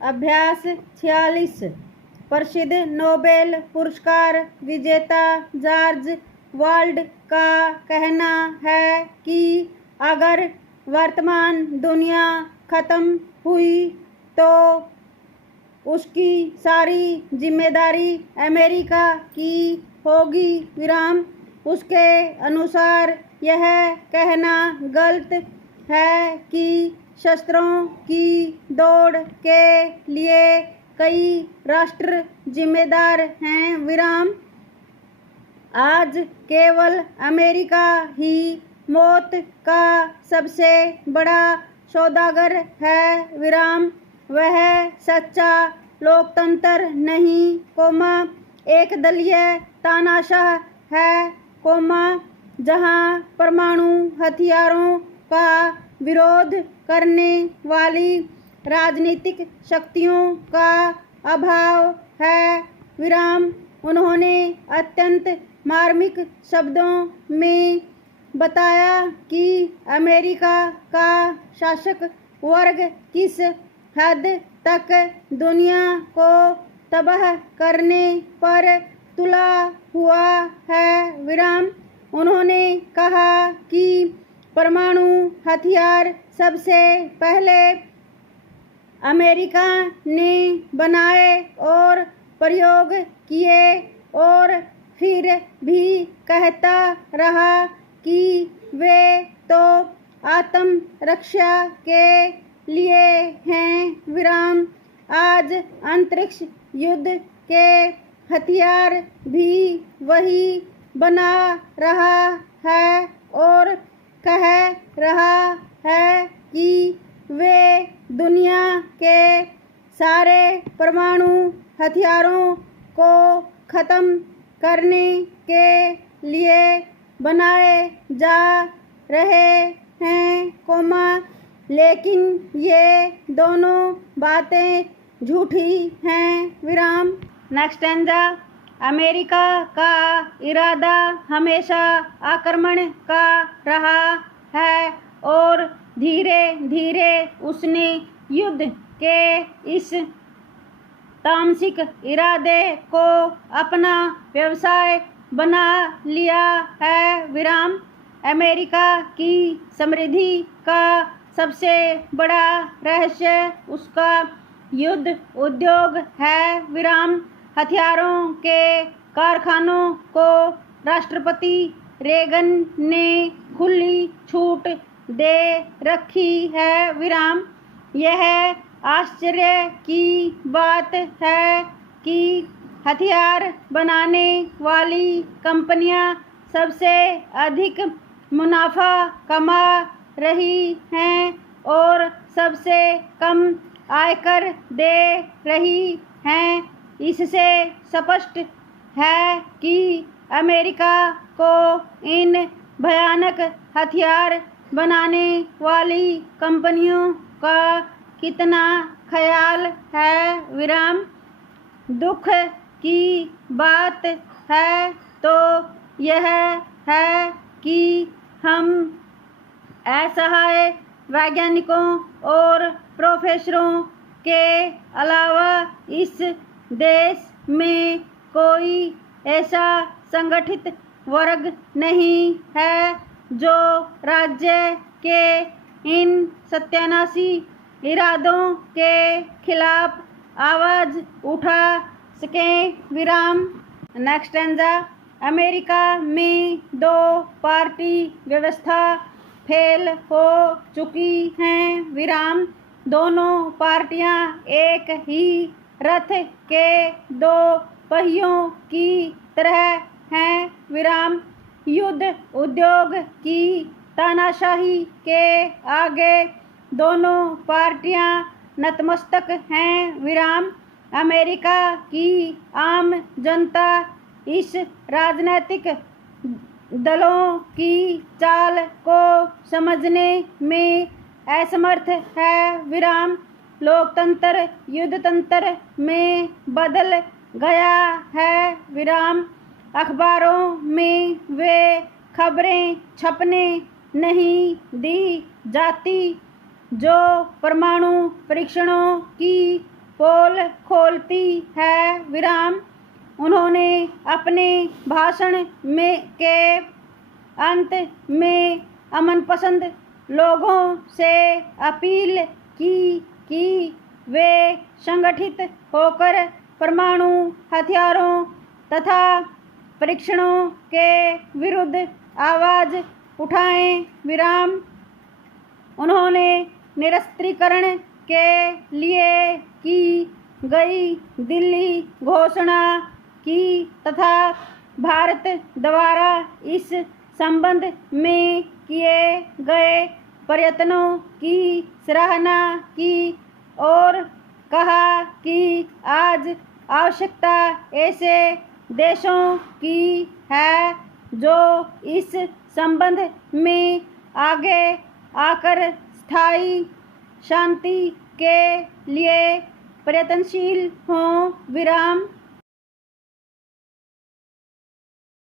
अभ्यास 46। प्रसिद्ध नोबेल पुरस्कार विजेता जॉर्ज वाल्ड का कहना है कि अगर वर्तमान दुनिया खत्म हुई तो उसकी सारी जिम्मेदारी अमेरिका की होगी। विराम। उसके अनुसार यह कहना गलत है कि शस्त्रों की दौड़ के लिए कई राष्ट्र जिम्मेदार हैं। विराम। आज केवल अमेरिका ही मौत का सबसे बड़ा सौदागर है। विराम। वह सच्चा लोकतंत्र नहीं, एक दलीय तानाशाह है, जहां परमाणु हथियारों का विरोध करने वाली राजनीतिक शक्तियों का अभाव है। विराम। उन्होंने अत्यंत मार्मिक शब्दों में बताया कि अमेरिका का शासक वर्ग किस हद तक दुनिया को तबाह करने पर तुला हुआ है। विराम। उन्होंने कहा कि परमाणु हथियार सबसे पहले अमेरिका ने बनाए और प्रयोग किए और फिर भी कहता रहा कि वे तो आत्मरक्षा के लिए हैं। विराम। आज अंतरिक्ष युद्ध के हथियार भी वही बना रहा है और कह रहा है कि वे दुनिया के सारे परमाणु हथियारों को खत्म करने के लिए बनाए जा रहे हैं, लेकिन ये दोनों बातें झूठी हैं। विराम। Next stanza. अमेरिका का इरादा हमेशा आक्रमण का रहा है और धीरे धीरे उसने युद्ध के इस तामसिक इरादे को अपना व्यवसाय बना लिया है। विराम। अमेरिका की समृद्धि का सबसे बड़ा रहस्य उसका युद्ध उद्योग है। विराम। हथियारों के कारखानों को राष्ट्रपति रेगन ने खुली छूट दे रखी है। विराम। यह आश्चर्य की बात है कि हथियार बनाने वाली कंपनियां सबसे अधिक मुनाफा कमा रही हैं और सबसे कम आयकर दे रही हैं। इससे स्पष्ट है कि अमेरिका को इन भयानक हथियार बनाने वाली कंपनियों का कितना ख्याल है। विराम। दुख की बात है तो यह है कि हम असहाय वैज्ञानिकों और प्रोफेसरों के अलावा इस देश में कोई ऐसा संगठित वर्ग नहीं है जो राज्य के इन सत्यानाशी इरादों के खिलाफ आवाज उठा सके। विराम। Next stanza. अमेरिका में दो पार्टी व्यवस्था फेल हो चुकी हैं। विराम। दोनों पार्टियां एक ही रथ के दो पहियों की तरह हैं। विराम। युद्ध उद्योग की तानाशाही के आगे दोनों पार्टियां नतमस्तक हैं। विराम। अमेरिका की आम जनता इस राजनीतिक दलों की चाल को समझने में असमर्थ है। विराम। लोकतंत्र युद्धतंत्र में बदल गया है। विराम। अखबारों में वे खबरें छपने नहीं दी जाती जो परमाणु परीक्षणों की पोल खोलती है विराम। उन्होंने अपने भाषण के अंत में अमन पसंद लोगों से अपील की कि वे संगठित होकर परमाणु हथियारों तथा परीक्षणों के विरुद्ध आवाज उठाएं विराम। उन्होंने निरस्त्रीकरण के लिए की गई दिल्ली घोषणा की तथा भारत द्वारा इस संबंध में किए गए प्रयत्नों की सराहना की और कहा कि आज आवश्यकता ऐसे देशों की है जो इस संबंध में आगे आकर स्थायी शांति के लिए प्रयत्नशील हों विराम।